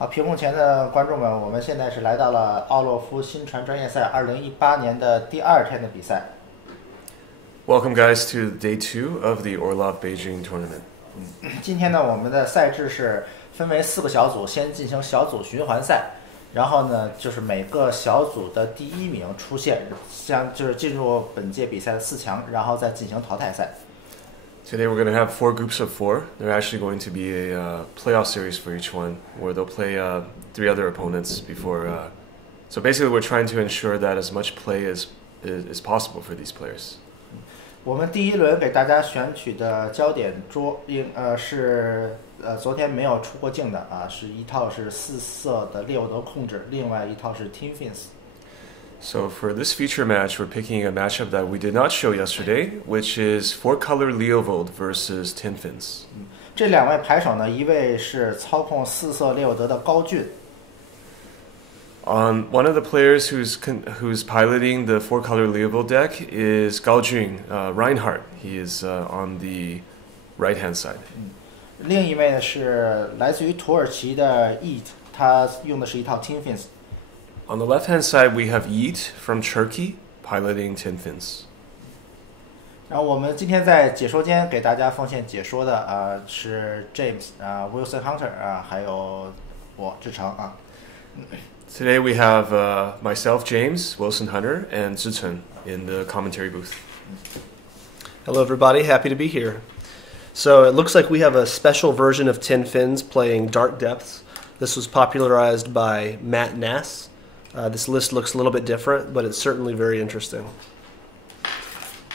好，屏幕前的观众们，我们现在是来到了奥洛夫新传专业赛2018年的第2天的比赛。Welcome, guys, to day 2 of the Orlov Beijing tournament. 今天呢，我们的赛制是分为4个小组，先进行小组循环赛，然后呢，就是每个小组的第1名出现，就是进入本届比赛的4强，然后再进行淘汰赛。Today we're going to have 4 groups of 4. They're actually going to be a playoff series for each one, where they'll play 3 other opponents before. So basically, we're trying to ensure that as much play is possible for these players. 我们第1轮给大家选取的焦点桌是昨天没有出过镜的啊，是一套是4色的猎物德控制，另外一套是 Team Fins。So for this feature match, we're picking a matchup that we did not show yesterday, which is 4-color Leovold versus Tin Fins. 这2位牌手呢，一位是操控4色猎物德的高俊。One of the players who's piloting the 4-color Leovold deck is Gao Jun Reinhardt. He is on the right-hand side. 另一位呢是来自于土耳其的 Eat， 他用的是一套 Team Fins。On the left-hand side, we have Yeet from Turkey piloting Tin Fins. 然后我们今天在解说间给大家奉献解说的是 James Wilson Hunter 还有我志成啊。Today we have myself, James Wilson Hunter, and Zhicheng in the commentary booth. Hello, everybody. Happy to be here. So it looks like we have a special version of Tin Fins playing Dark Depths. This was popularized by Matt Nass. This list looks a little bit different, but it's certainly very interesting.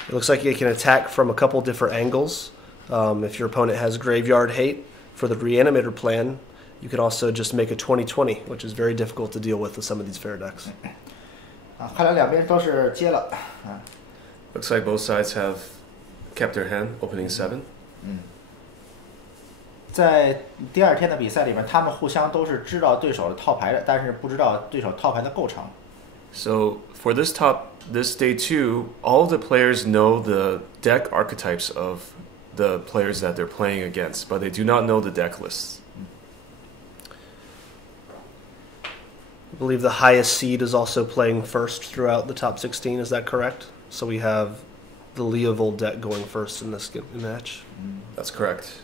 It looks like it can attack from a couple different angles. If your opponent has Graveyard Hate for the Reanimator plan, you can also just make a 20/20, which is very difficult to deal with some of these fair decks. 看来两边都是接了。Looks like both sides have kept their hand, opening 7. 在第2天的比赛里面，他们互相都是知道对手的套牌的，但是不知道对手套牌的构成。So for this day 2, all the players know the deck archetypes of the players that they're playing against, but they do not know the deck lists. I believe the highest seed is also playing first throughout the top 16. Is that correct? So we have the Leovold deck going first in this match. That's correct.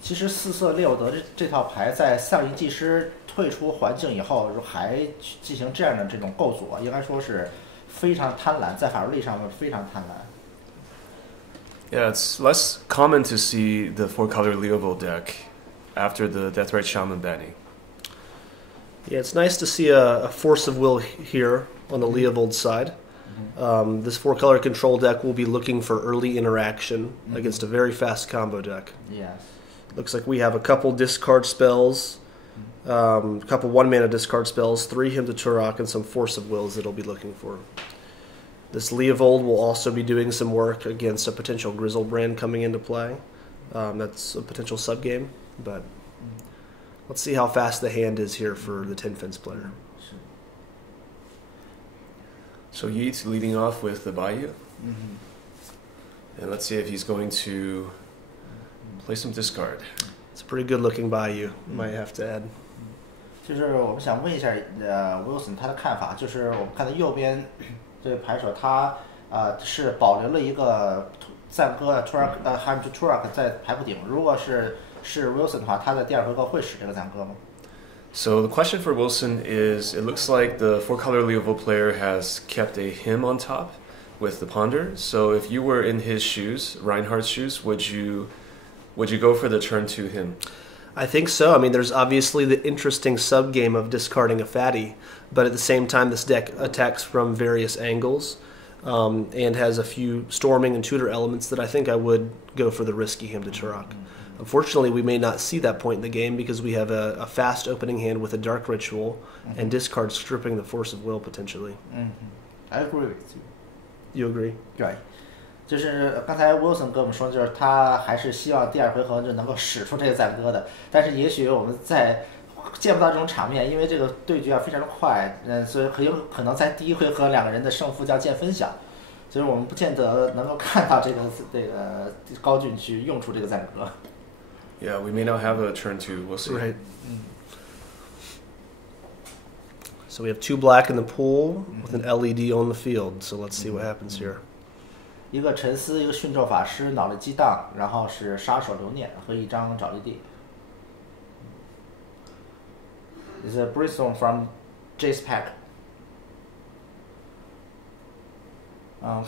其实4色猎物德这套牌在上一技师退出环境以后，还进行这样的这种构组应该说是非常贪婪，在法术力上面非常贪婪。Yeah, it's less common to see the 4-color Leovold deck after the Deathrite Shaman banning. Yeah, it's nice to see a force of will here on the Leovold side. This 4-color control deck will be looking for early interaction against a very fast combo deck. Yes. Looks like we have a couple discard spells, a couple 1-mana discard spells, 3 Hymn to Turok, and some force of wills that it'll be looking for. This Leovold will also be doing some work against a potential Grizzlebrand coming into play. That's a potential subgame, but let's see how fast the hand is here for the Tin Fins player. So Yeet's leading off with the Bayou. And let's see if he's going to play some discard. It's a pretty good looking Bayou, might have to add. 就是我们想问一下Wilson 他的看法，就是我们看到右边这位牌手他是保留了一个赞歌Hymn to Turok 在牌谱顶，如果是 Wilson 的话，他在第2回合会使这个赞歌吗？ So the question for Wilson is, it looks like the 4-color Leovold player has kept a hymn on top with the Ponder. So if you were in his shoes, Reinhardt's shoes, would you go for the turn 2 hymn? I think so. I mean, there's obviously the interesting sub-game of discarding a fatty, but at the same time, this deck attacks from various angles and has a few storming and tutor elements that I think I would go for the risky Hymn to Turok. Unfortunately, we may not see that point in the game because we have a fast opening hand with a Dark Ritual and discard stripping the Force of Will potentially. I agree with you. You agree? Right. 就是刚才 Wilson 跟我们说，就是他还是希望第2回合就能够使出这个赞歌的，但是也许我们在见不到这种场面，因为这个对决非常的快，所以很有可能在第1回合2个人的胜负就要见分晓。所以我们不见得能够看到这个高俊去用出这个赞歌。Yeah, we may not have a turn 2. We'll see. Right. So we have 2 black in the pool with an LED on the field. So let's see what happens here. 一个沉思，一个驯兽法师，脑力激荡，然后是杀手留念和一张找地地。It's a brainstorm from Jace Pack。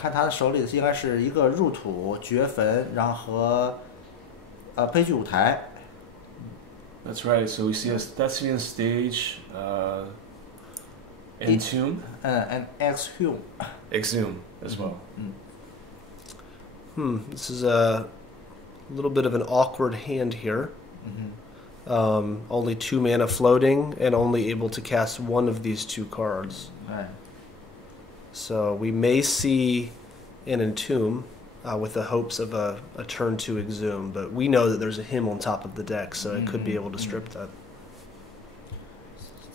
看他的手里的应该是一个入土、掘坟，然后和悲剧舞台。That's right. So we see a Thespian stage, Entomb, and exhume. Exhume as well. This is a little bit of an awkward hand here. Only 2 mana floating and only able to cast 1 of these 2 cards. Right. So we may see an Entomb with the hopes of a turn 2 Exhume, but we know that there's a hymn on top of the deck, so it could be able to strip that.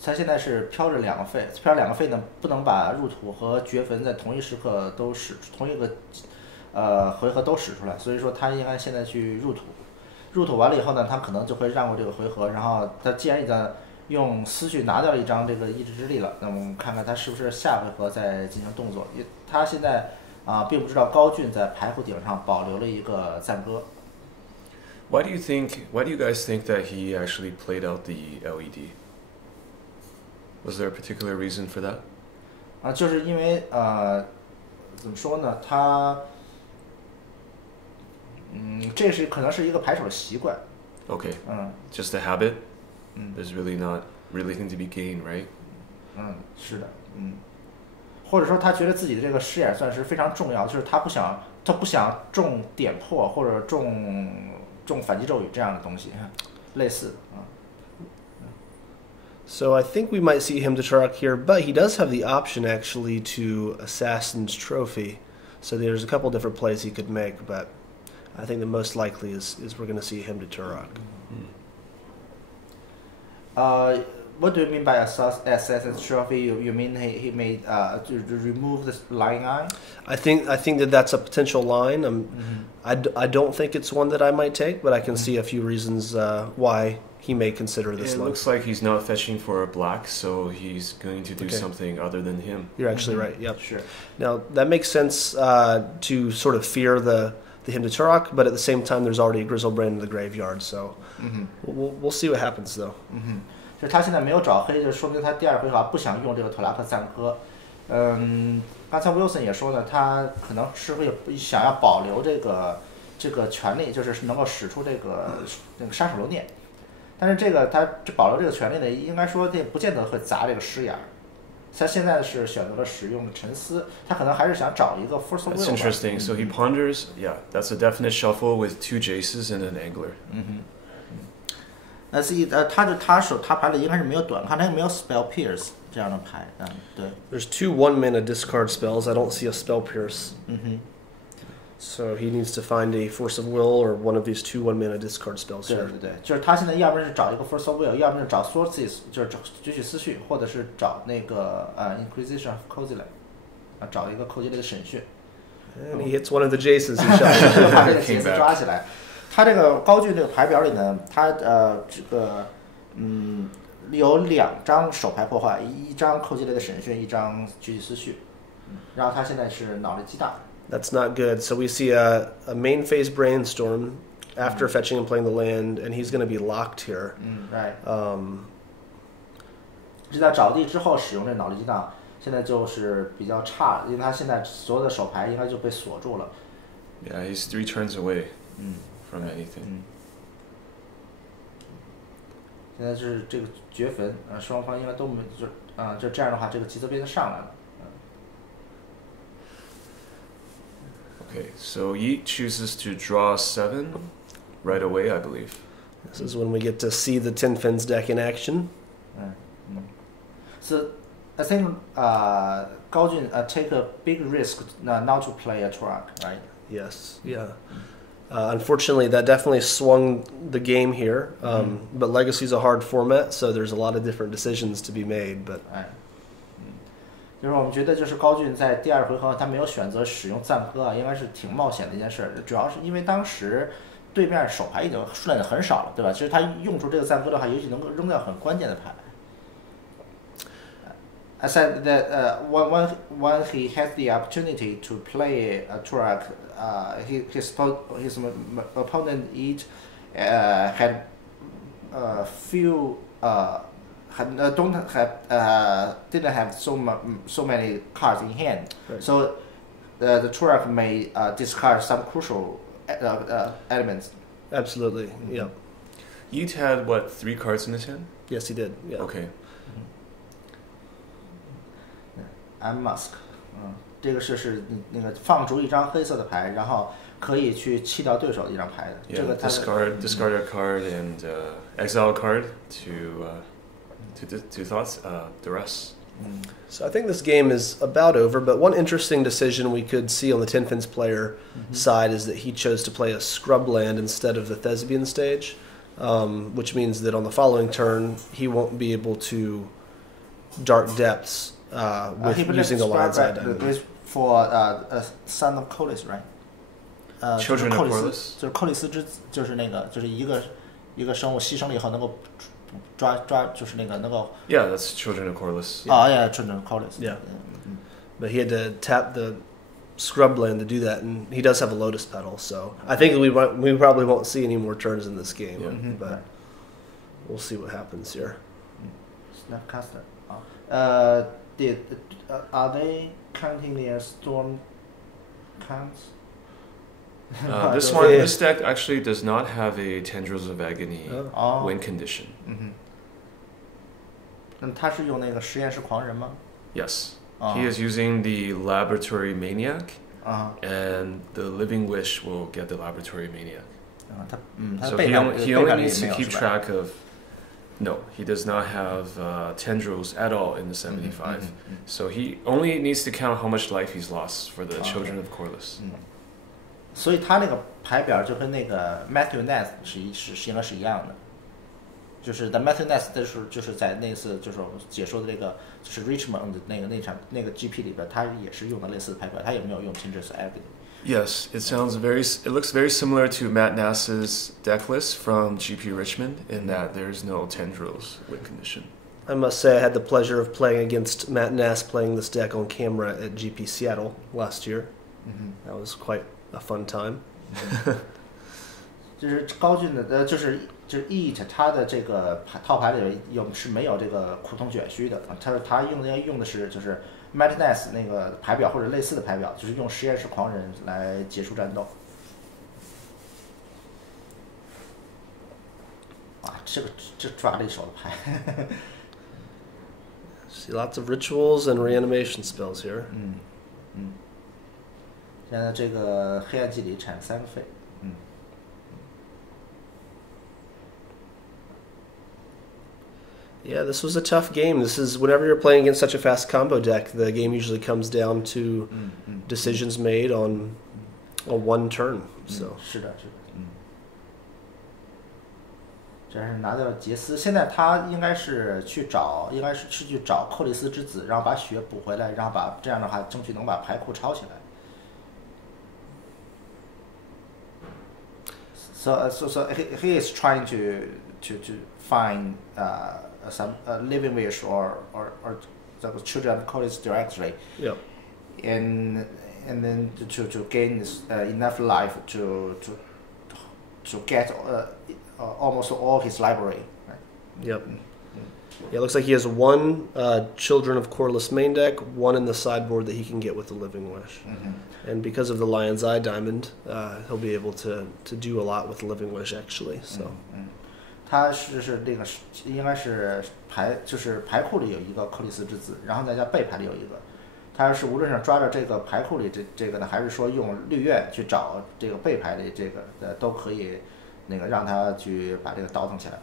他现在是飘着2个费，飘2个费呢，不能把入土和掘坟在同一时刻都使同一个回合都使出来，所以说他应该现在去入土，入土完了以后呢，他可能就会让过这个回合，然后他既然已经用思绪拿掉了一张这个意志之力了，那么我们看看他是不是下回合再进行动作。他现在并不知道高俊在牌库顶上保留了一个赞歌。Why do you guys think that he actually played out the LED? Was there a particular reason for that? 就是因为怎么说呢，他这是可能是一个牌手的习惯。Okay. Just a habit. There's really not anything to be gained, right? 是的，或者说他觉得自己的这个视野算是非常重要，就是他不想中点破或者中反击咒语这样的东西，类似的。So I think we might see him to Turok here, but he does have the option actually to Assassin's Trophy. So there's a couple different plays he could make, but I think the most likely is we're going to see him to Turok. What do you mean by Assassin's Trophy? You mean he made to remove this lying eye? I think that that's a potential line. I don't think it's one that I might take, but I can see a few reasons why he may consider this. It looks like he's not fetching for a black, so he's going to do something other than him. You're actually right. Yep. Sure. Now that makes sense to sort of fear the him to Turok, but at the same time, there's already a Grizzlebrand in the graveyard, so we'll see what happens though. 就是他现在没有找黑，就说明他第2回合不想用这个托拉克赞歌。刚才 Wilson 也说呢，他可能是会想要保留这个权利，就是能够使出那个杀手留念。但是他保留这个权利呢，应该说这不见得会砸这个狮眼。他现在是选择了使用沉思，他可能还是想找一个 Force of Will。That's interesting. So he ponders. Yeah, that's a definite shuffle with 2 Jaces and an Angler. 那是他牌里应该是没有短看，他没有 Spell Pierce 这样的牌。对。There's 2 1-mana discard spells. I don't see a Spell Pierce. So he needs to find a Force of Will or one of these 2 1-mana discard spells. 对，就是他现在要不是找一个 Force of Will， 要不是找 Sources， 就是举起思绪，或者是找那个Inquisition of Kozilek， 找一个寇吉雷的审讯。And he hits one of the Jaces. He shot. 就把这个杰斯抓起来。他这个高俊这个牌表里呢，他这个有2张手牌破坏，一张寇吉雷的审讯，一张举起思绪。然后他现在是脑力激荡。That's not good. So we see a main phase brainstorm after fetching and playing the land, and he's going to be locked here. Right. 直到找地之后使用这脑力激荡，现在就是比较差了，因为他现在所有的手牌应该就被锁住了。Yeah, he's 3 turns away from anything. 现在是这个掘坟，双方应该都没就这样的话，这个吉泽边就上来了。Okay, so Yeet chooses to draw 7 right away, I believe. This is when we get to see the Tin Fins deck in action. So I think Gao Jun take a big risk not to play a Turok, right? Yes, yeah. Unfortunately, that definitely swung the game here. But Legacy's a hard format, so there's a lot of different decisions to be made. But 就是我们觉得，就是高俊在第2回合他没有选择使用赞歌应该是挺冒险的一件事。主要是因为当时对面手牌已经数量很少了，对吧？其实他用出这个赞歌的话，也许能够扔掉很关键的牌。I said that when he has the opportunity to play a Tuareg, his opponent each had few don't have didn't have so many cards in hand, Right. so the Tuareg may discard some crucial elements. Absolutely. Yeah. Yeet had what, 3 cards in his hand? Yes, he did. Yeah. Okay. And Musk，这个是那个放逐一张黑色的牌，然后可以去弃掉对手的一张牌的。 Yeah, 这个它 discard a card and exile a card to duress. So I think this game is about over, but one interesting decision we could see on the Tin Fins player side is that he chose to play a scrub land instead of the Thespian stage, which means that on the following turn he won't be able to Dark Depths with using the Lion's Eye Diamond. For Son of Colis, right? Children of Corliss 就是寇利斯之子，就是那个就是一个生物牺牲了以后能够抓，就是那个能够 Yeah, that's Children of Corliss. yeah, Children of Colis. Yeah. But he had to tap the scrub land to do that, and he does have a Lotus Petal, so I think we probably won't see any more turns in this game, Yeah. but we'll see what happens here. Snapcaster. Are they counting their storm counts? This deck actually does not have a Tendrils of Agony win condition. 那他是用那个实验室狂人吗？ Yes. He is using the Laboratory Maniac, 啊 and the Living Wish will get the Laboratory Maniac. 他他 So 的 he 背 only, 叛 he 背 only 叛里 needs 没 to 有 keep 是吧？ track of... No, he does not have Tendrils at all in the 75. So he only needs to count how much life he's lost for the Children of Corliss. 所以他那个牌表就跟那个 Matthew Ness 应该是一样的，就是 The Matthew Ness 就是在那次就是我们解说的这个就是 Richmond 的那场那个 GP 里边，他也是用的类似的牌表，他也没有用 Tendrils Agony。 Yes, it looks very similar to Matt Nass's deck list from GP Richmond in that there's no Tendrils win condition. I must say I had the pleasure of playing against Matt Nass playing this deck on camera at GP Seattle last year. That was quite a fun time. 就是高俊的就是Eat 他的这个套牌里是没有这个苦痛卷须的，他用的是就是 Matt Ness 那个牌表或者类似的牌表，就是用实验室狂人来结束战斗。哇，这抓了一手的牌。See lots of rituals and reanimation spells here. 现在这个黑暗祭里产3个费。Yeah, this was a tough game. This is whenever you're playing against such a fast combo deck, the game usually comes down to decisions made on one turn. So 是的，这是拿掉了杰斯。现在他应该是去找寇利斯之子，然后把血补回来，然后这样的话争取能把牌库抄起来。So he is trying to find some living wish or the children of Colis directly, yeah. and then to gain enough life to get almost all his library. Right? Yep. Yeah, it looks like he has one Children of Corliss main deck, one in the sideboard that he can get with the Living Wish. And because of the Lion's Eye Diamond, he'll be able to do a lot with the Living Wish actually. So. 他是那个应该是就是牌库里有一个克里斯之子，然后再加背牌里有一个。他是无论是抓着这个牌库里这个呢，还是说用绿院去找这个背牌里这个都可以，那个让他去把这个倒腾起来。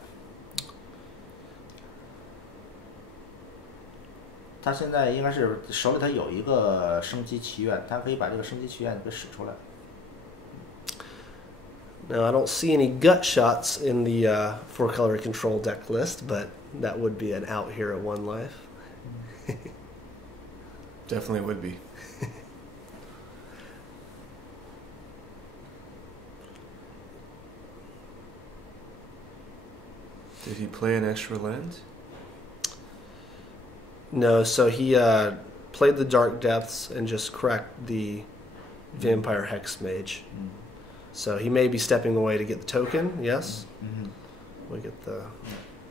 他现在应该是手里头有一个升级祈愿，他可以把这个升级祈愿给使出来。Now, I don't see any gut shots in the 4-color control deck list, but that would be an out here at 1 life. Definitely would be. Did he play an extra land? No, so he played the Dark Depths and just cracked the Vampire Hex Mage. So he may be stepping away to get the token, yes? We get the...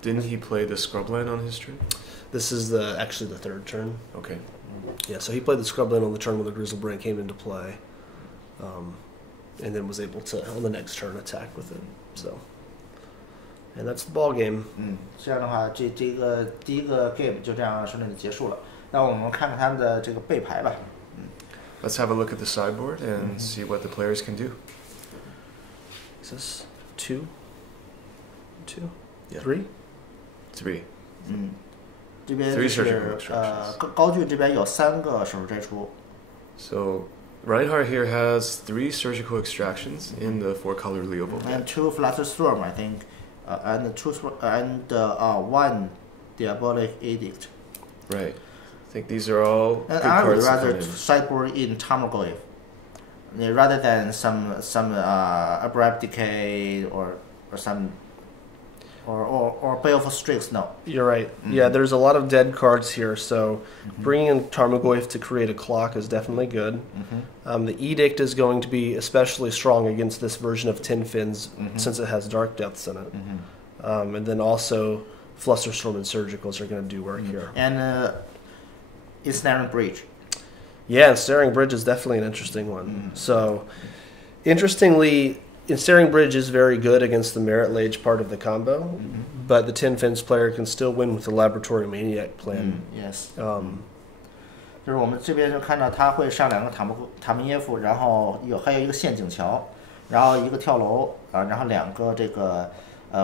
Didn't he play the scrubland on his turn? This is actually the third turn. Okay. Yeah, so he played the scrubland on the turn when the Grizzlebrand came into play. And then was able to, on the next turn, attack with it. So, and that's the ball game. 这样的话，这个第一个 game 就这样顺利的结束了。那我们看看他们的这个背牌吧。Let's have a look at the sideboard and see what the players can do. Is this 2? Yeah. 3? 3. 这边就是高俊这边有3个手术摘除。So Reinhardt here has 3 surgical extractions in the 4-color Leo and 2 Flutter Storm, I think, and 1 Diabolic Edict. Right. I think these are all And good I would cards to rather come in. sideboard in Tarmogoyf rather than some Abrupt Decay or some or Baleful Strix. No. You're right. Yeah, there's a lot of dead cards here, so bringing in Tarmogoyf to create a clock is definitely good. The Edict is going to be especially strong against this version of Tin Fins since it has Dark Depths in it. And then also Flusterstorm and Surgicals are going to do work here. And Ensnaring Bridge. Yeah, Ensnaring Bridge is definitely an interesting one. So, interestingly, Ensnaring Bridge is very good against the Merit Lage part of the combo, but the Tin Fins player can still win with the Laboratory Maniac plan. Yes. 就是我们这边就看到他会上2个塔木耶夫，然后还有一个陷阱桥，然后一个跳楼然后2个这个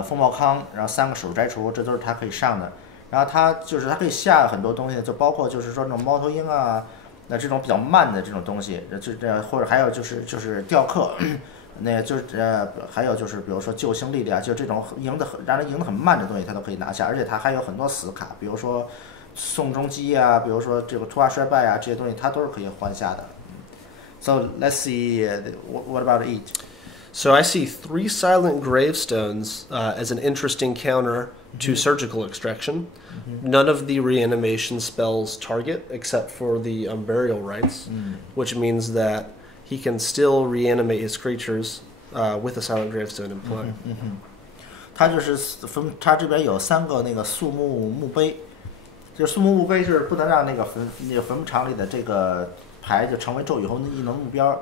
风暴康，然后3个手摘除，这都是他可以上的。然后他可以下很多东西，就包括就是说那种猫头鹰啊，那这种比较慢的这种东西，或者还有就是雕刻。那就是还有就是比如说救星力量，就这种让人赢得很慢的东西，他都可以拿下，而且他还有很多死卡，比如说宋仲基啊，比如说这个突发衰败啊，这些东西他都是可以换下的。So let's see what about it? So I see 3 Silent Gravestones as an interesting counter to Surgical Extraction. None of the reanimation spells target except for the Unburial Rites, which means that he can still reanimate his creatures with a Silent Gravestone in play. 他这边有3个那个肃穆墓碑，就是肃穆墓碑是不能让那个坟墓场里的这个牌就成为咒语后异能目标，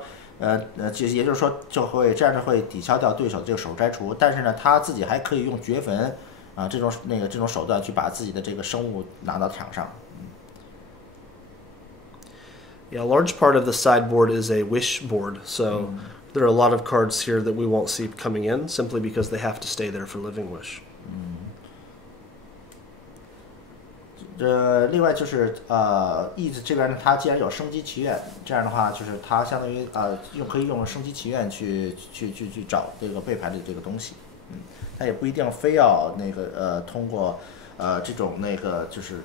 也就是说这样会抵消掉对手的这个手摘除，但是呢他自己还可以用掘坟这种手段去把自己的这个生物拿到场上。Yeah, a large part of the sideboard is a wish board, so there are a lot of cards here that we won't see coming in simply because they have to stay there for Living Wish. 另外就是义子这边呢，他既然有升级祈愿，这样的话就是他相当于可以用升级祈愿去找这个背牌的这个东西，他也不一定非要那个通过这种那个就是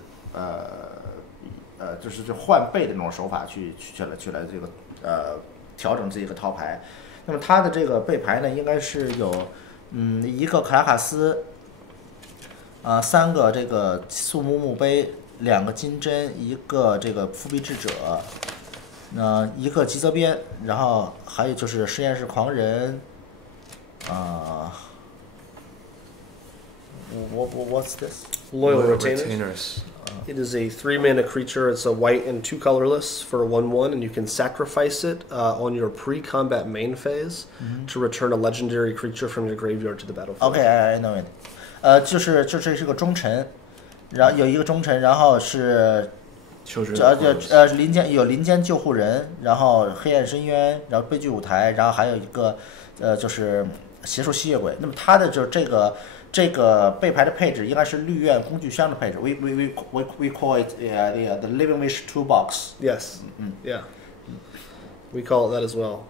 就换背的那种手法去来这个调整这个套牌。那么他的这个背牌呢，应该是有1个克拉卡斯，3个这个肃穆墓碑，2个金针，1个这个复辟智者，1个吉泽边，然后还有就是实验室狂人What's this? Loyal Retainers. It is a 3-mana creature. It's a white and 2 colorless for a 1/1, and you can sacrifice it on your pre-combat main phase to return a legendary creature from your graveyard to the battlefield. Okay, I know it. 就是个忠臣，然后有一个忠臣，然后是林间救护人，然后黑暗深渊，然后悲剧舞台，然后还有一个就是邪术吸血鬼。那么它的就是这个背牌的配置应该是绿苑工具箱的配置。We call it the Living Wish Toolbox. Yes. Yeah. We call it that as well.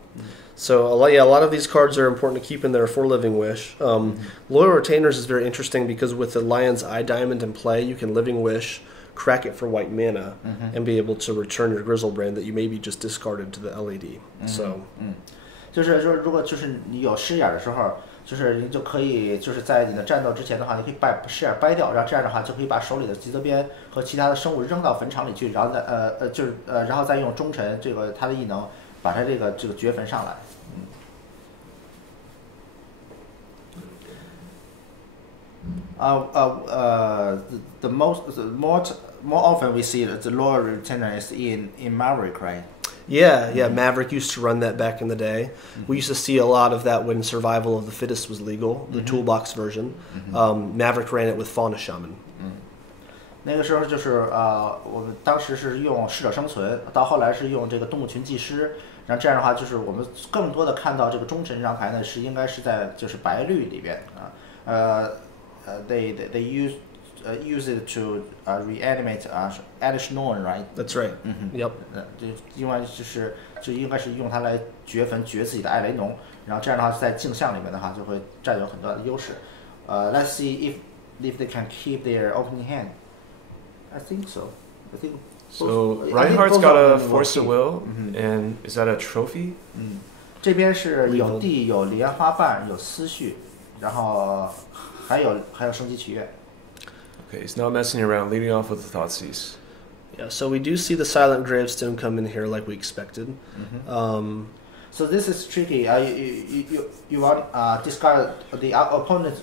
So a lot of these cards are important to keep in there for Living Wish. Loyal Retainers is very interesting because with the Lion's Eye Diamond in play, you can Living Wish, crack it for white mana, and be able to return your Grizzlebrand that you maybe just discarded to the LED. So. 就是说，如果就是你有狮眼的时候，就是你就可以就是在你的战斗之前的话，你可以把视野掰掉，然后这样的话就可以把手里的吉泽鞭和其他的生物扔到坟场里去，然后然后再用忠臣这个他的异能把他这个掘坟上来。More often we see the Lord Lieutenant is in Maverick, right? Yeah. Maverick used to run that back in the day. We used to see a lot of that when Survival of the Fittest was legal, the toolbox version. Maverick ran it with Fauna Shaman. 那个时候就是我们当时是用适者生存，到后来是用这个动物群技师，然后这样的话就是我们更多的看到这个忠臣这张牌呢，是应该是在就是白绿里边they use it to reanimate Alice Norn, right? That's right. Yep. 因为就应该是用它来掘坟掘自己的艾雷农，然后这样的话在镜像里面的话就会占有很多的优势。Let's see if they can keep their opening hand. I think so. I think. So Reinhardt's got a Force of Will, and is that a trophy? 这边是有地有莲花瓣有思绪，然后还有升级祈愿。Okay, he's not messing around, leading off with the Thoughtseize. Yeah, so we do see the Silent Gravestone come in here like we expected. So this is tricky. You want discard the opponent's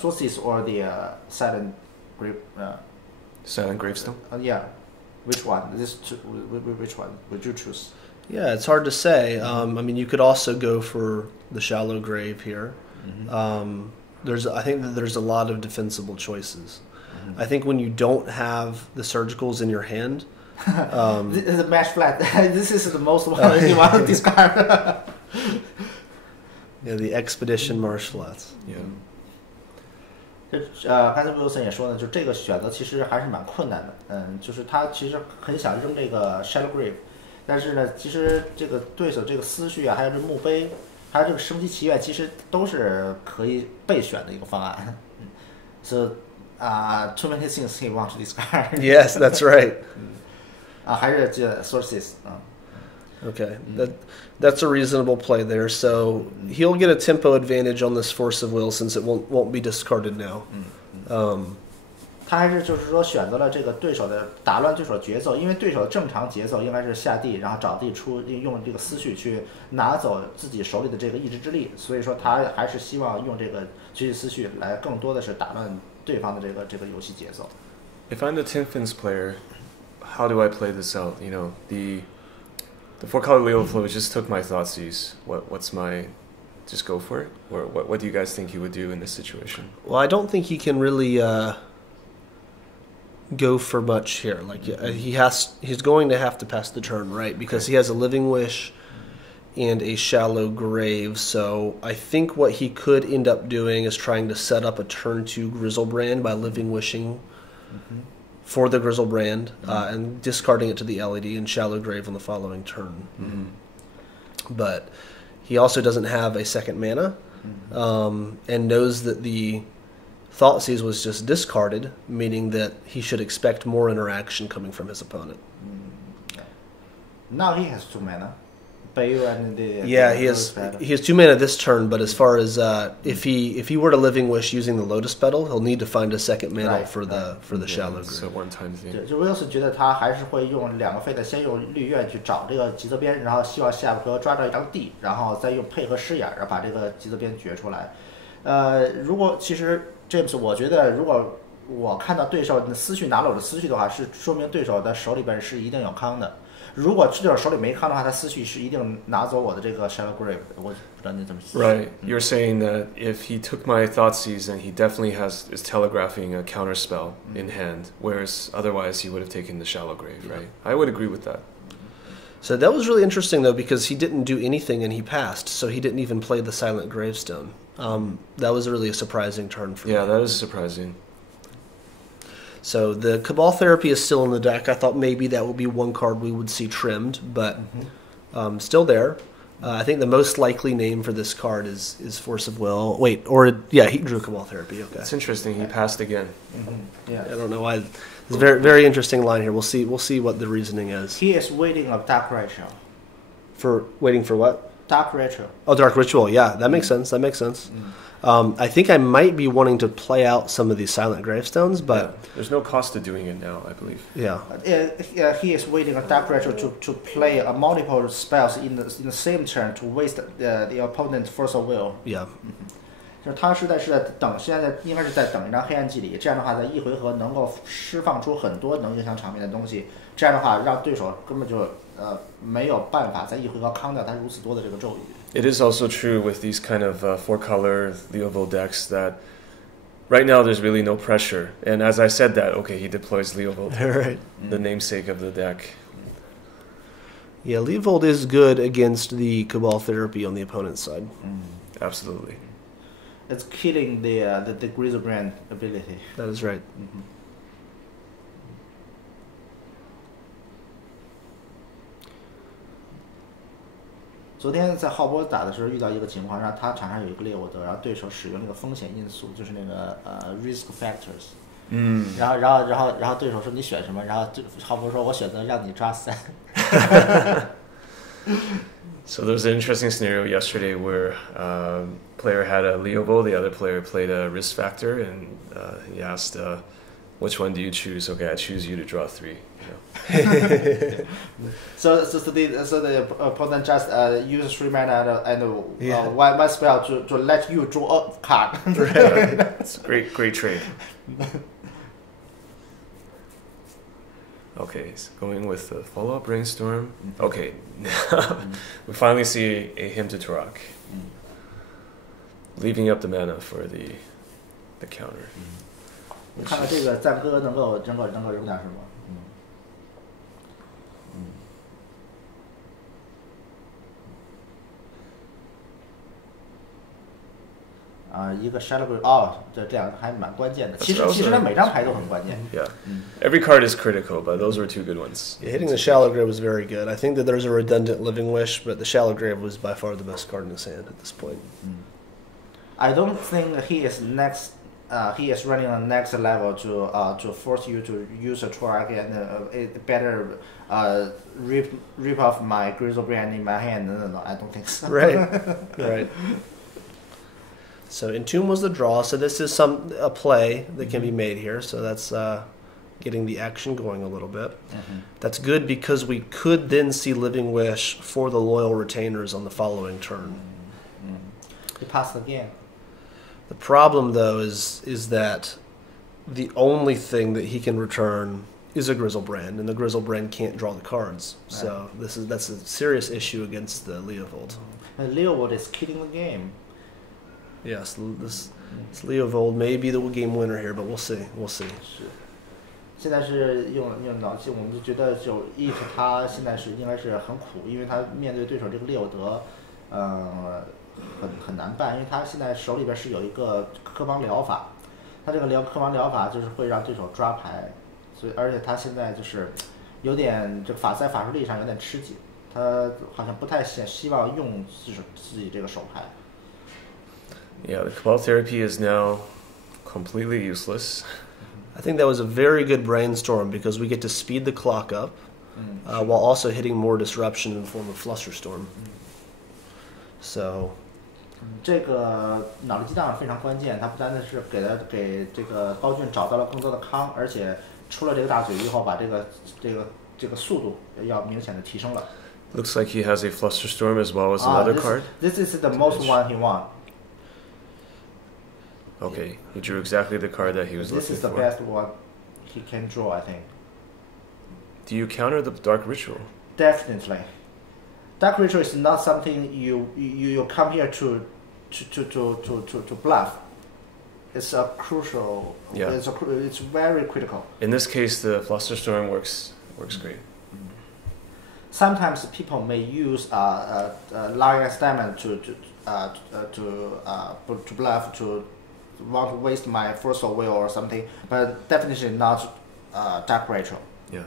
sources or the silent grave? Silent Gravestone? Yeah. Which one? Which one would you choose? Yeah, it's hard to say. I mean, you could also go for the Shallow Grave here. I think that there's a lot of defensible choices. I think when you don't have the surgicals in your hand, the match flat. This is the most one you want to discard. Yeah, the Expedition Marsh Flats. Yeah. 刚才Wilson也说呢，就这个选择其实还是蛮困难的。就是他其实很想扔这个 Shallow Grave， 但是呢，其实这个对手这个思绪啊，还有这墓碑，还有这个升级祈愿，其实都是可以备选的一个方案。So, too many things he wants to discard. Yes, that's right. 还是这 sources Okay, that's a reasonable play there. So he'll get a tempo advantage on this Force of Will since it won't be discarded now. 他还是就是说选择了这个对手的打乱对手节奏，因为对手的正常节奏应该是下地，然后找地出，用这个思绪去拿走自己手里的这个意志之力，所以说他还是希望用这个学习思绪来更多的是打乱对方的这个游戏节奏。If I'm the Tin Fins player, how do I play this out? You know, the 4-color Leo Flow just took my Thoughtseize. What's my... Just go for it? Or what do you guys think he would do in this situation? Well, I don't think he can really go for much here. Like he's going to have to pass the turn, right? Because he has a Living Wish and a Shallow Grave. So I think what he could end up doing is trying to set up a turn 2 Grizzlebrand by Living Wishing for the Grizzlebrand and discarding it to the LED and Shallow Grave on the following turn. But he also doesn't have a second mana and knows that the Thoughtseize was just discarded, meaning that he should expect more interaction coming from his opponent. Now he has 2 mana. Yeah, he has 2 mana this turn, but as far as if he were to Living Wish using the Lotus Petal, he'll need to find a second mana for the Shallow Grave. So one-time thing. 就 Wilson 觉得他还是会用2个费的，先用绿苑去找这个吉泽边，然后希望下回合抓到一张地，然后再用配合狮眼，然后把这个吉泽边掘出来。如果其实 James， 我觉得如果我看到对手的思绪拿了我的思绪的话，是说明对手的手里边是一定有康的。如果对手手里没康的话，他思绪是一定拿走我的这个 Shallow Grave。我不知道你怎么想。Right, you're saying that if he took my Thoughtseize, then he definitely is telegraphing a counter spell in hand, whereas otherwise he would have taken the Shallow Grave, right? I would agree with that. So that was really interesting though, because he didn't do anything and he passed, so he didn't even play the Silent Gravestone. That was really a surprising turn for me. Yeah, that is surprising. So the Cabal Therapy is still in the deck. I thought maybe that would be one card we would see trimmed, but still there. I think the most likely name for this card is Force of Will. Wait, he drew Cabal Therapy. Okay, it's interesting. He passed again. Yeah, I don't know why. It's a very, very interesting line here. We'll see what the reasoning is. He is waiting a Dark Ritual. For waiting for what? Dark Retro. Oh, Dark Ritual. Yeah, that makes sense. That makes sense. I think I might be wanting to play out some of these silent gravestones, but yeah. There's no cost to doing it now, I believe. yeah. He is waiting a Dark Retro to play multiple spells in the same turn to waste the opponent's force of will. Yeah. 就是他是在等，现在应该是在等一张黑暗祭礼，这样的话在一回合能够释放出很多能影响场面的东西，这样的话让对手根本就没有办法在一回合抗掉他如此多的这个咒语。It is also true with these kind of 4-color Leovold decks that right now there's really no pressure. And as I said that, okay, he deploys Leovold, Right. the namesake of the deck. Yeah, Leovold is good against the Cabal Therapy on the opponent's side. Absolutely. It's killing the Grizzlebrand ability. That is right. Mm-hmm. 昨天在浩波打的时候遇到一个情况，让他场上有一个猎沃德，然后对手使用那个风险因素，就是那个risk factors。然后对手说你选什么，然后浩波说我选择让你抓3。So there was an interesting scenario yesterday where player had a Leovold, the other player played a risk factor, and he asked, which one do you choose? Okay, I choose you to draw 3. So the opponent just use 3 mana and one spell to let you draw a card. It's a great trade. Okay, so going with the follow-up brainstorm. Okay, we finally see a hymn to Turok, leaving up the mana for the counter. 你看看这个赞歌能够扔点什么？一个 Shadow Grave 这两个还蛮关键的。其实它每张牌都很关键。Yeah, every card is critical, but those were 2 good ones. Yeah, hitting the Shallow Grave was very good. I think that there's a redundant Living Wish, but the Shallow Grave was by far the best card in his hand at this point. I don't think he is next. He is running on next level to force you to use a Turok and it better rip off my Grizzlebrand in my hand. No, I don't think so. Right. So Entomb was the draw. So this is a play that can be made here. So that's getting the action going a little bit. That's good because we could then see Living Wish for the Loyal Retainers on the following turn. He passed again. The problem, though, is that the only thing that he can return is a Grizzlebrand, and the Grizzlebrand can't draw the cards. So that's a serious issue against the Leovold. And Leovold is killing the game. Yes, this Leovold may be the game winner here, but we'll see. 现在是用脑筋，我们就觉得就If他现在是应该是很苦，因为他面对对手这个猎沃德，很难办，因为他现在手里边是有一个科邦疗法，他这个科邦疗法就是会让对手抓牌，所以而且他现在就是有点这个在法术力上有点吃紧，他好像不太希望用自己这个手牌。Yeah, the Cabal Therapy is now completely useless. I think that was a very good brainstorm because we get to speed the clock up while also hitting more disruption in the form of Flusterstorm. So, 这个脑力激荡非常关键，它不单单是给这个高俊找到了更多的康，而且出了这个大嘴以后，把这个速度要明显的提升了。Looks like he has a Flusterstorm as well as another card. This is the most one he won. Okay, he drew exactly the card that he was looking for. This is the best one he can draw, I think. Do you counter the Dark Ritual? Definitely. Dark Ritual is not something you come here to bluff. It's a crucial. Yeah. It's very critical. In this case, the Flusterstorm works great. Sometimes people may use Lion Stamina to bluff to want to waste my force of will or something, but definitely not Dark Ritual. Yeah.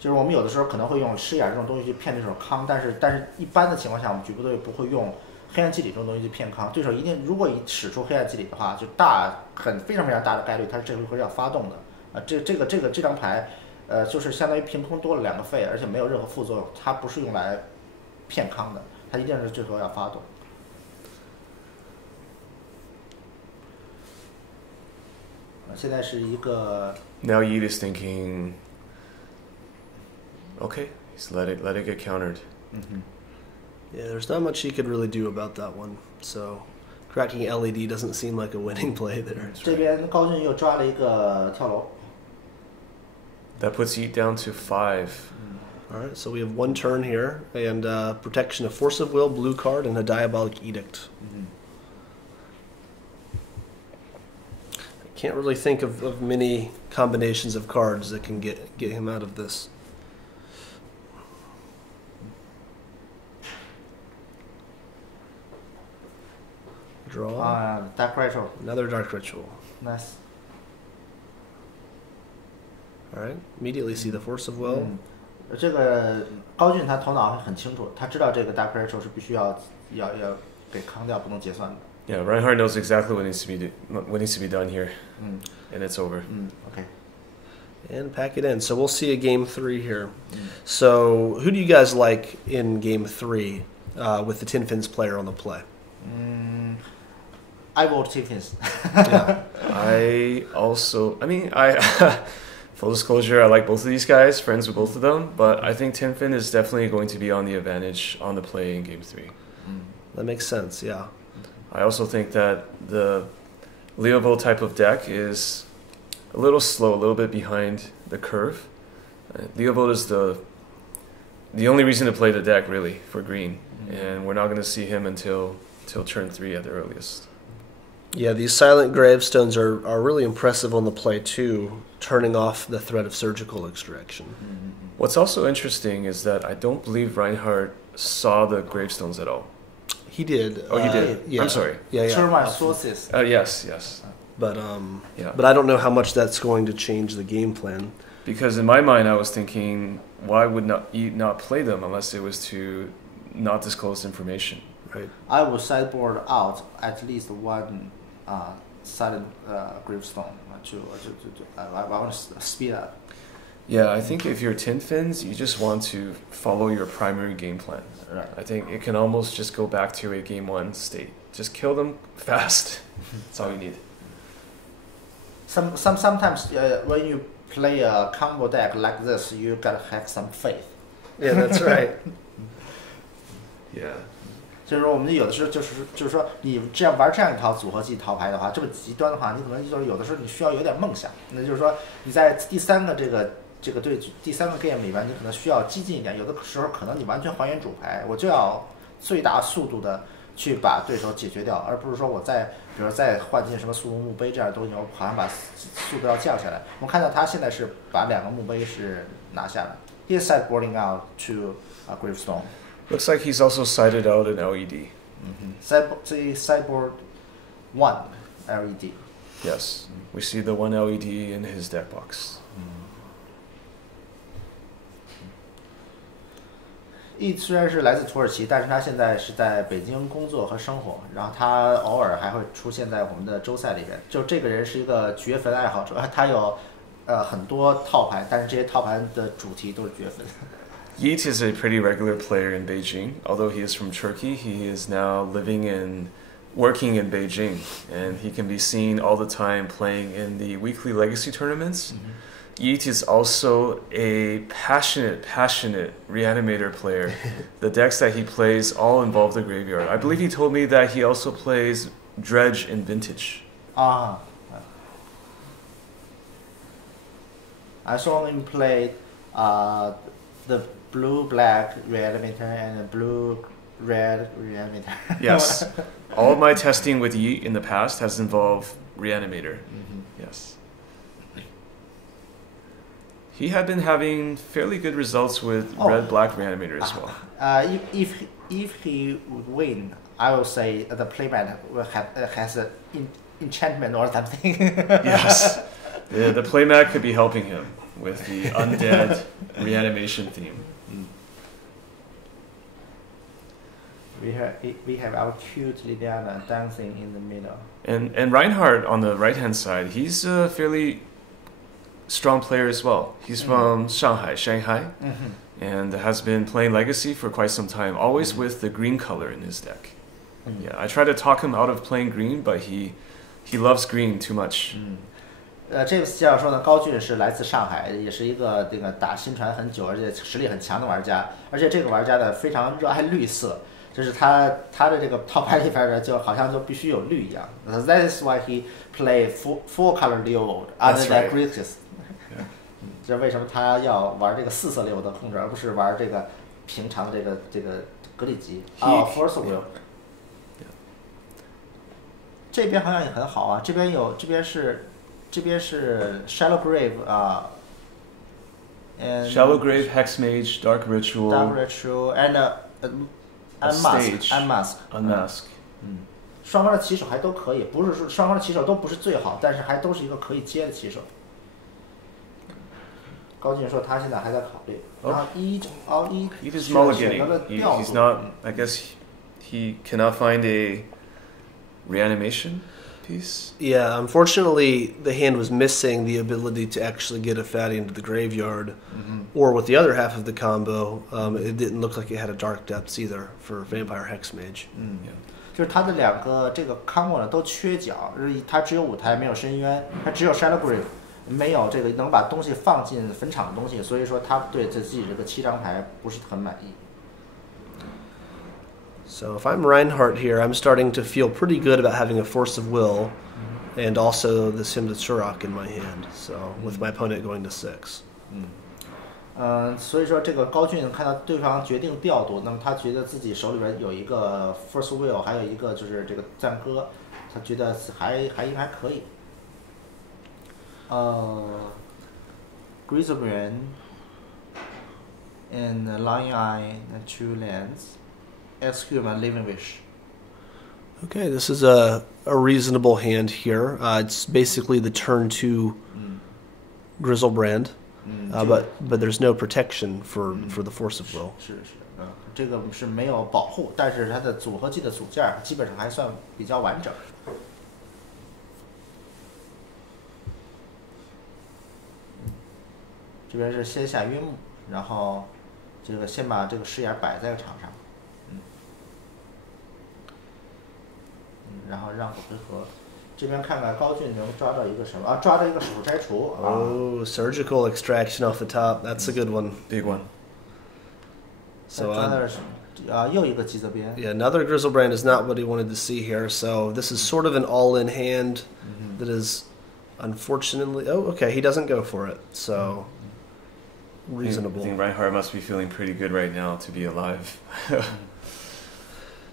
就是我们有的时候可能会用狮眼这种东西去骗对手康，但是一般的情况下，我们局部队不会用黑暗祭礼这种东西去骗康。对手一定如果使出黑暗祭礼的话，就非常大的概率，他是这回合要发动的。这张牌，就是相当于凭空多了2个费，而且没有任何副作用，它不是用来骗康的，他一定是最后要发动。现在是一个 Now Yi is thinking, okay, he's let it get countered. Yeah, there's not much he could really do about that one. So cracking LED doesn't seem like a winning play there. 这边高俊又抓了一个跳楼。That puts Yi down to 5. All right, so we have one turn here, and protection of Force of Will, blue card, and a Diabolic Edict. I can't really think of many combinations of cards that can get him out of this. Draw. Dark Ritual. Another Dark Ritual. Nice. All right, immediately see the Force of Will. 这个高俊他头脑很清楚，他知道这个 Dark Ritual 是必须要给康掉，不能结算的。Yeah, Reinhardt knows exactly what needs to be done here, and it's over. Okay. And pack it in. So we'll see a game 3 here. So who do you guys like in game 3 with the Tin Fins player on the play? I vote Tin Fins. Yeah. Full disclosure, I like both of these guys, friends with both of them, but I think Tin Fin is definitely going to be on the advantage on the play in game 3. That makes sense, yeah. I also think that the Leovold type of deck is a little slow, a little bit behind the curve. Leovold is the only reason to play the deck, really, for green. And we're not going to see him until turn 3 at the earliest. Yeah, these silent gravestones are really impressive on the play, too, turning off the threat of surgical extraction. What's also interesting is that I don't believe Reinhardt saw the gravestones at all. He did. Oh, he did? Yeah. I'm sorry. Yeah. Termite sources. Yes. But yeah. But I don't know how much that's going to change the game plan. Because in my mind, I was thinking, why would not play them unless it was to not disclose information? Right. I will sideboard out at least one silent gravestone. I want to speed up. Yeah, I think if you're Tin Fins, you just want to follow your primary game plan. Right. I think it can almost just go back to a game 1 state. Just kill them fast. That's all you need. Sometimes when you play a combo deck like this, you gotta have some faith. Yeah, that's right. Yeah. 就是说，我们有的时候就是说，你这样玩这样一套组合技套牌的话，这么极端的话，你可能就是有的时候你需要有点梦想。那就是说，你在第三个第三个 game 里边，你可能需要激进一点。有的时候可能你完全还原主牌，我就要最大速度的去把对手解决掉，而不是说我比如再换进什么速度墓碑这样的东西，我好像把速度要降下来。我们看到他现在是把2个墓碑是拿下来。He is sideboarding out to a gravestone. Looks like he's also sided out an LED. Sideboard 1 LED. Yes, we see the 1 LED in his deck box. E 虽然是来自土耳其，但是他现在是在北京工作和生活，然后他偶尔还会出现在我们的周赛里边。就这个人是一个掘坟爱好者，他有很多套牌，但是这些套牌的主题都是掘坟。Yeet is a pretty regular player in Beijing. Although he is from Turkey, he is now working in Beijing, and he can be seen all the time playing in the weekly legacy tournaments. Yeet is also a passionate reanimator player. The decks that he plays all involve the graveyard. I believe he told me that he also plays Dredge in Vintage. I saw him play the blue-black reanimator and the blue-red reanimator. Yes. All of my testing with Yeet in the past has involved reanimator. Yes. He had been having fairly good results with red-black reanimator as well. If he would win, I will say the playmat has an enchantment or something. Yes. The playmat could be helping him with the undead reanimation theme. We have our cute Liliana dancing in the middle. And Reinhardt on the right-hand side, he's a fairly strong player as well. He's from Shanghai. and has been playing Legacy for quite some time, always with the green color in his deck. Yeah, I try to talk him out of playing green, but he loves green too much. James 介绍说呢，高俊是来自上海，也是一个这个打新传很久，而且实力很强的玩家。而且这个玩家呢非常热爱绿色，就是他的这个套牌里边呢就好像就必须有绿一样。That is why he play full color Leo other than Grixis. 这是为什么他要玩这个4色Leo的控制，而不是玩这个平常的这个格里吉Force Will。这边好像也很好啊，这边是 Shallow Grave 啊，Shallow Grave, Hexmage, Dark Ritual, and Unmask。双方的棋手还都可以，不是说双方的棋手都不是最好，但是还都是一个可以接的棋手。高俊说他现在还在考虑。然后he is mulliganing. He's not. I guess he cannot find a reanimation piece. Yeah, unfortunately, the hand was missing the ability to actually get a fatty into the graveyard, or with the other half of the combo, it didn't look like it had a dark depths either for Vampire Hexmage. 就是他的两个这个 combo 呢都缺角，他只有舞台没有深渊，他只有 Shallow Grave， 没有这个能把东西放进坟场的东西，所以说他对自己这个7张牌不是很满意。So if I'm Reinhardt here, I'm starting to feel pretty good about having a Force of Will, and also this Hymn to Turok in my hand. So with my opponent going to 6. 所以说这个高俊看到对方决定调度，那么他觉得自己手里边有一个 Force of Will， 还有一个就是这个赞歌，他觉得还应该可以。Grizzlebrand and Lion Eye and 2 lands. Execute my Living Wish. Okay, this is a reasonable hand here. It's basically the turn 2 Grizzlebrand, but there's no protection for the Force of Will. 是，这个是没有保护，但是它的组合技的组件基本上还算比较完整。这边是先下晕木，然后这个先把这个视野摆在场上。然后让个回合，这边看看高俊能抓到一个什么抓到一个手术摘除。Oh, surgical extraction off the top. That's a good one. Big one. So 抓到又一个吉泽边。Yeah, another Grizzlebrand is not what he wanted to see here. So this is sort of an all-in hand that is unfortunately. Oh, okay, he doesn't go for it. So reasonable. I think Reinhardt must be feeling pretty good right now to be alive.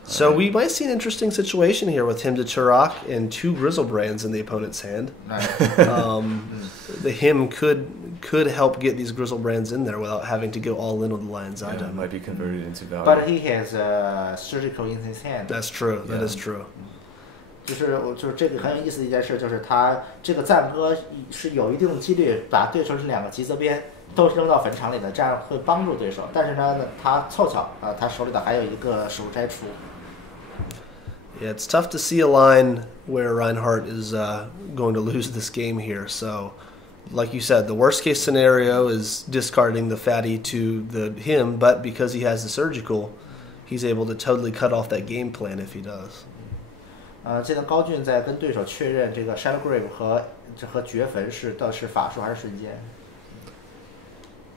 So we might see an interesting situation here with Hymn to Turok and 2 Grizzlebrands in the opponent's hand. The Hymn could help get these Grizzlebrands in there without having to go all in on the Lion's item. It might be converted into value. But he has surgical in his hand. That's true. That is true. 就是这个很有意思的一件事，就是他这个赞歌是有一定的几率把对手这2个吉泽边都扔到坟场里的，这样会帮助对手。但是呢，他凑巧他手里的还有一个手摘除。Yeah, it's tough to see a line where Reinhardt is going to lose this game here. So, like you said, the worst case scenario is discarding the fatty to the him, but because he has the surgical, he's able to totally cut off that game plan if he does. 现在高俊在跟对手确认这个 Shadow Grave 和绝坟是法术还是瞬间。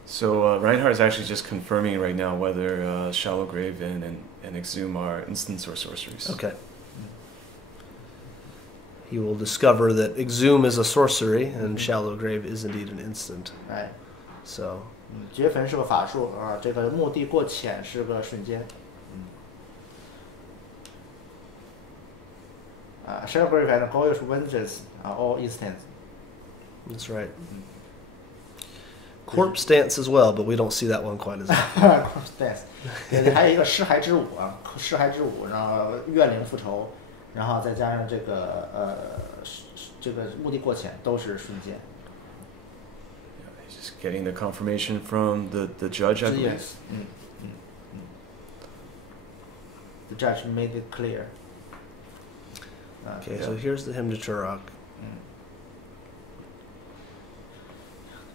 So Reinhardt is actually just confirming right now whether Shallow Grave and Exhume are instants or sorceries. Okay. He will discover that Exhume is a sorcery and Shallow Grave is indeed an instant. Right. So. 绝坟是个法术这个墓地过浅是个瞬间。Shadow Grave and Goyish Vengeance are all instants. That's right. Corpse Dance as well, but we don't see that one quite as much. Corpse Dance. 还有一个尸骸之舞尸骸之舞，然后怨灵复仇，然后再加上这个墓地过浅都是瞬间。He's just getting the confirmation from the judge, I believe. Yes. The judge made it clear. Okay, so here's the Hymn to Turok.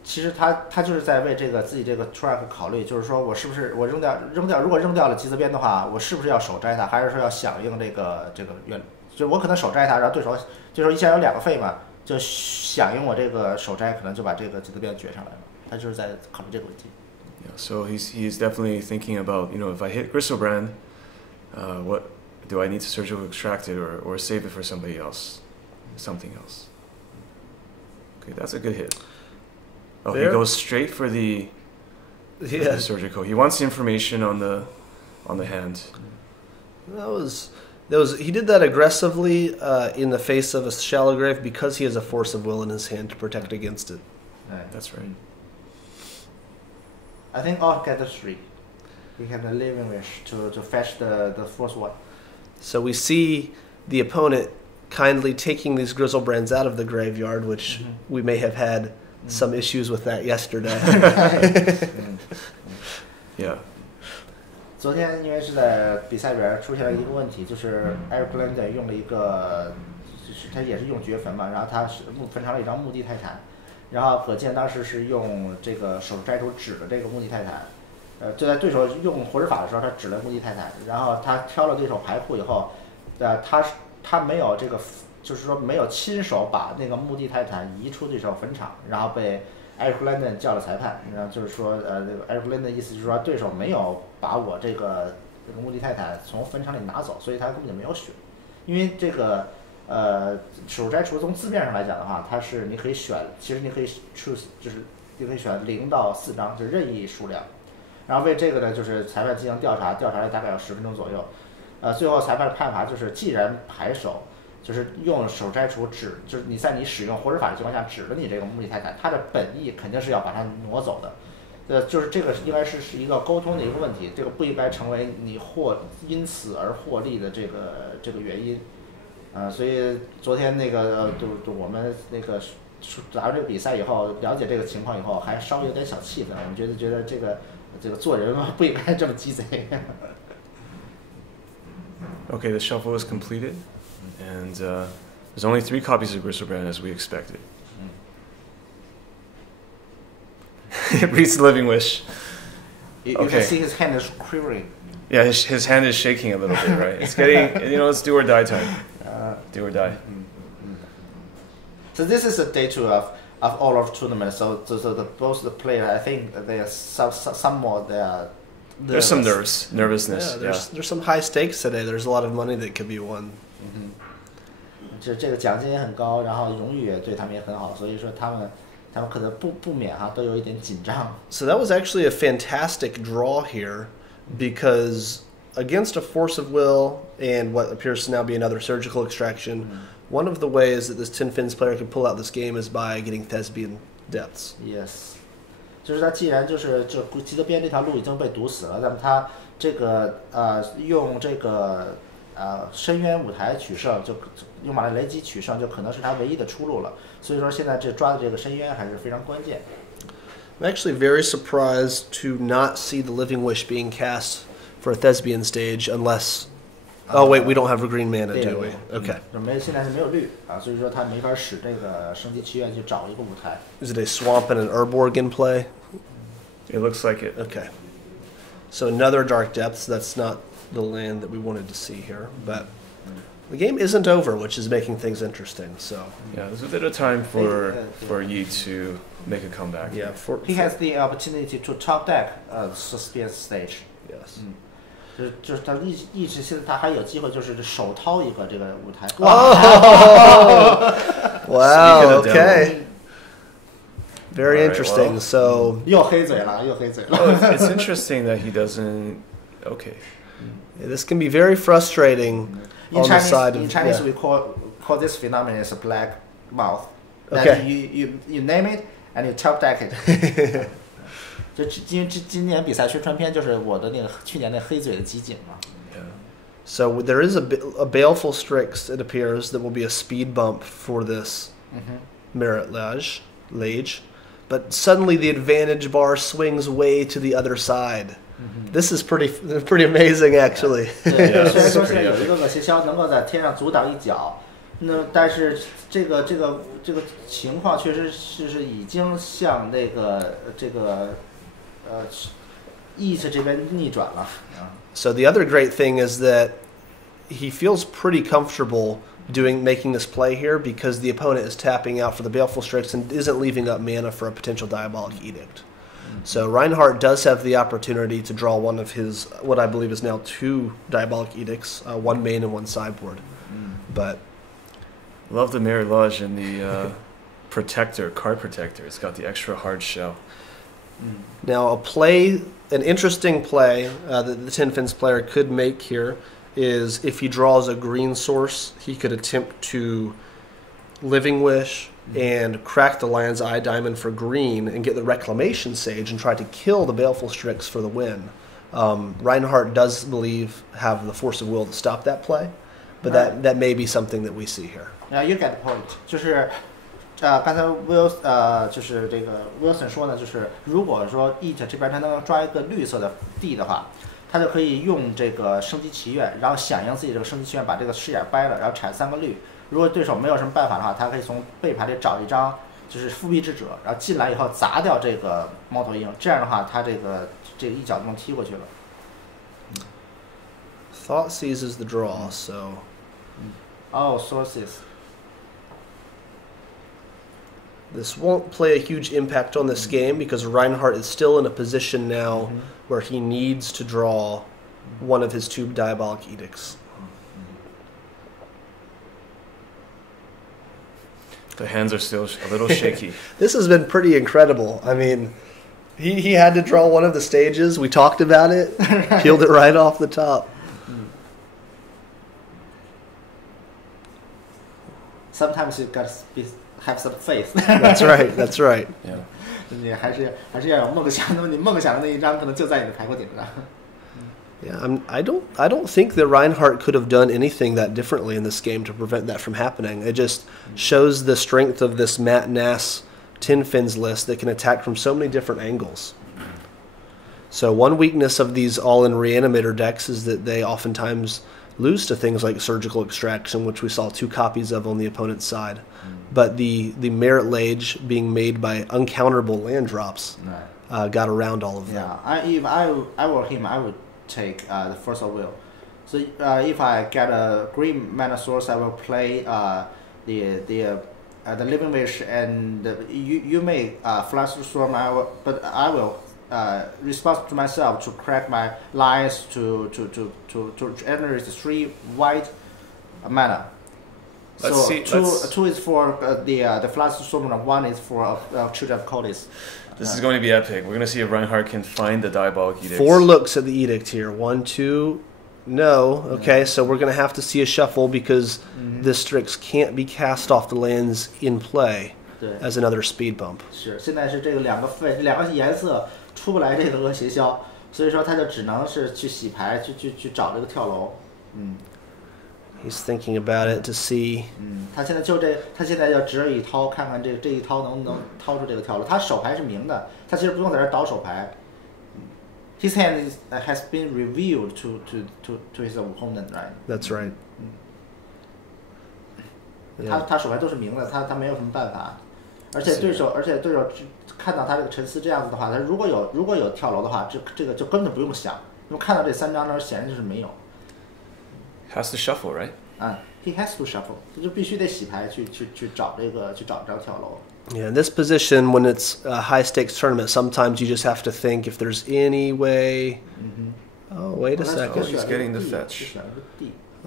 其实他就是在为这个自己这个 track 考虑，就是说我是不是我扔掉，如果扔掉了吉泽边的话，我是不是要手摘它，还是说要响应这个原，就我可能手摘它，然后对手一下有2个废嘛，就响应我这个手摘，可能就把这个吉泽边撅上来了。他就是在考虑这个问题。Yeah, so he's definitely thinking about, if I hit Griselbrand, what do I need to surgically extract it or save it for somebody else, something else? Okay, that's a good hit. Oh, there. He goes straight for the surgical. He wants the information on the hand. That was he did that aggressively in the face of a shallow grave because he has a force of will in his hand to protect against it. Right. That's right. I think I'll get the 3. We have the living wish to fetch the 4th one. So we see the opponent kindly taking these Griselbrands out of the graveyard, which we may have had some issues with that yesterday. Yeah. 昨天因为是在比赛里边出现了一个问题，就是 Eric London 用了一个，就是他也是用绝坟嘛，然后他是焚烧了一张墓地泰坦，然后可见当时是用这个手摘图指了这个墓地泰坦，就在对手用活指法的时候，他指了墓地泰坦，然后他挑了对手牌库以后，他没有这个。就是说没有亲手把那个墓地泰坦移出对手坟场，然后被 Eric London 叫了裁判，然后就是说这个 Eric London 的意思就是说对手没有把我这个墓地泰坦从坟场里拿走，所以他根本就没有选。因为这个手摘除从字面上来讲的话，它是你可以选，其实你可以 choose 就是你可以选0到4张，就任意数量。然后为这个呢，就是裁判进行调查了大概有10分钟左右。最后裁判的判罚就是，既然牌手就是用手摘除指，就是你在你使用活指法的情况下指了你这个墓地泰坦，它的本意肯定是要把它挪走的。就是这个应该是一个沟通的一个问题，这个不应该成为你因此而获利的这个原因。所以昨天那个我们那个打完这个比赛以后，了解这个情况以后，还稍微有点小气愤，我们觉得这个做人不应该这么鸡贼。Okay, the shuffle is completed. And there's only 3 copies of Griselbrand as we expected. It reads the living wish. You can see his hand is quivering. Yeah, his hand is shaking a little bit, right? It's getting, it's do or die time. Do or die. So this is the day 2 of Orlov tournament. So both the player, I think they are some more there. There's some nervousness. Yeah, there's some high stakes today. There's a lot of money that could be won. 这个奖金也很高，然后荣誉也对他们也很好，所以说他们可能不免都有一点紧张。So that was actually a fantastic draw here, because against a force of will and what appears to now be another surgical extraction, one of the ways that this Tin Fins player could pull out this game is by getting Thespian depths. Yes. 就是他既然就吉德边这条路已经被堵死了，那么他这个用这个深渊舞台取胜，就用马雷击取胜，就可能是他唯一的出路了。所以说现在抓的这个深渊还是非常关键。I'm actually very surprised to not see the Living Wish being cast for a Thespian stage unless. Oh wait, we don't have a green mana, do we? Okay. 现在是没有绿所以说他没法使这个升级祈愿去找一个舞台。Is it a swamp and an Urborg in play? It looks like it. Okay. So another Dark Depths. That's not the land that we wanted to see here, but the game isn't over, which is making things interesting. So yeah, there's a bit of time for Yi to make a comeback. Yeah, he has the opportunity to top deck suspense stage. Yes. 就是他一直现在他还有机会，就是手掏一个这个舞台。Wow. Okay. Very interesting. Well, so 又黑嘴了。It's interesting that he doesn't. Okay. Yeah, this can be very frustrating. In Chinese, we call this phenomenon as a black mouth. Okay. You name it and you top deck it. 就今年比赛宣传片就是我的那个去年那黑嘴的集锦嘛。So there is a baleful Strix, it appears, that will be a speed bump for this Merit Lage. But suddenly the advantage bar swings way to the other side. This is pretty amazing, actually. 对，虽然说现在有一个恶邪枭能够在天上阻挡一脚，那但是这个情况确实是已经向那个East 这边逆转了。So the other great thing is that he feels pretty comfortable making this play here because the opponent is tapping out for the Baleful Strix and isn't leaving up mana for a potential Diabolic Edict. So Reinhardt does have the opportunity to draw one of his, what I believe is now 2 Diabolic Edicts, one main and one sideboard. But love the Mirror Lodge and the card protector. It's got the extra hard shell. Now an interesting play that the Tin Fins player could make here is if he draws a green source, he could attempt to Living Wish and crack the Lion's Eye Diamond for green and get the Reclamation Sage and try to kill the Baleful Strix for the win. Reinhardt does have the force of will to stop that play, but that may be something that we see here. Yeah, you get the point. 就是刚才就是这个 Wilson 说呢，就是如果说 Eat 这边他能抓一个绿色的地的话，他就可以用这个升级祈愿，然后响应自己这个升级祈愿，把这个视野掰了，然后产3个绿。如果对手没有什么办法的话，他可以从背牌里找一张就是复辟之者，然后进来以后砸掉这个猫头鹰，这样的话他这个一脚就能踢过去了。Thought seizes the draw, so. Oh, sources. This won't play a huge impact on this game because Reinhardt is still in a position now where he needs to draw one of his 2 Diabolic Edicts. The hands are still a little shaky. This has been pretty incredible. I mean, he had to draw one of the stages. We talked about it. Peeled it right off the top. Sometimes you gotta have some faith. That's right. That's right. Yeah. 你还是要有梦想，那么你梦想的那一张可能就在你的牌库顶上。Yeah, I don't think that Reinhardt could have done anything that differently in this game to prevent that from happening. It just shows the strength of this Matt Nass Tin Fins list that can attack from so many different angles. So one weakness of these all-in Reanimator decks is that they oftentimes lose to things like Surgical Extraction, which we saw 2 copies of on the opponent's side. But the Merit Lage being made by uncounterable land drops got around all of them. Yeah, if I were him, I would take the Force of Will. So if I get a green mana source, I will play the Living Wish, and you may Flash Storm. But I will respond to myself to crack my lines to generate 3 white mana. Let's see. Two is for the Flash Storm, and 1 is for Children of Codis. This is going to be epic. We're going to see if Reinhardt can find the Diabolic Edict. 4 looks at the Edict here. 1, 2, no. Okay, so we're going to have to see a shuffle because this Strix can't be cast off the lands in play as another speed bump. 是，现在是这个两个颜色出不来这个恶邪枭，所以说他就只能是去洗牌，去找这个跳楼。He's thinking about it to see. 他现在就只有一掏，看看这一掏能不能掏出这个跳楼。他手牌是明的，他其实不用在这倒手牌。His hand has been revealed to his opponent, right? That's right. 他手牌都是明的，他没有什么办法。而且对手看到他这个沉思这样子的话，他如果有跳楼的话，这个就根本不用想。因为看到这3张呢，显然就是没有。Has to shuffle, right? He has to shuffle. 他就必须得洗牌去找这张跳楼。Yeah, in this position, when it's a high-stakes tournament, sometimes you just have to think if there's any way... Oh, wait a second. He's getting the fetch.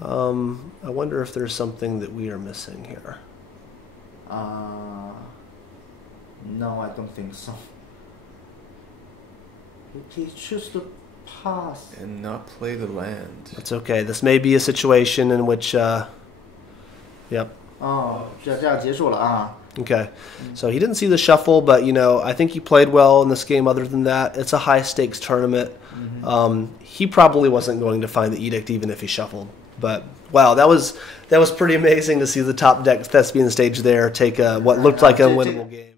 I wonder if there's something that we are missing here. No, I don't think so. He chooses to pass. And not play the land. It's okay. This may be a situation in which... Yep. 这样结束了啊。Okay, so he didn't see the shuffle, but I think he played well in this game. Other than that, it's a high-stakes tournament. He probably wasn't going to find the Edict even if he shuffled. But wow, that was pretty amazing to see the top deck Thespian stage there take what looked like a winnable game.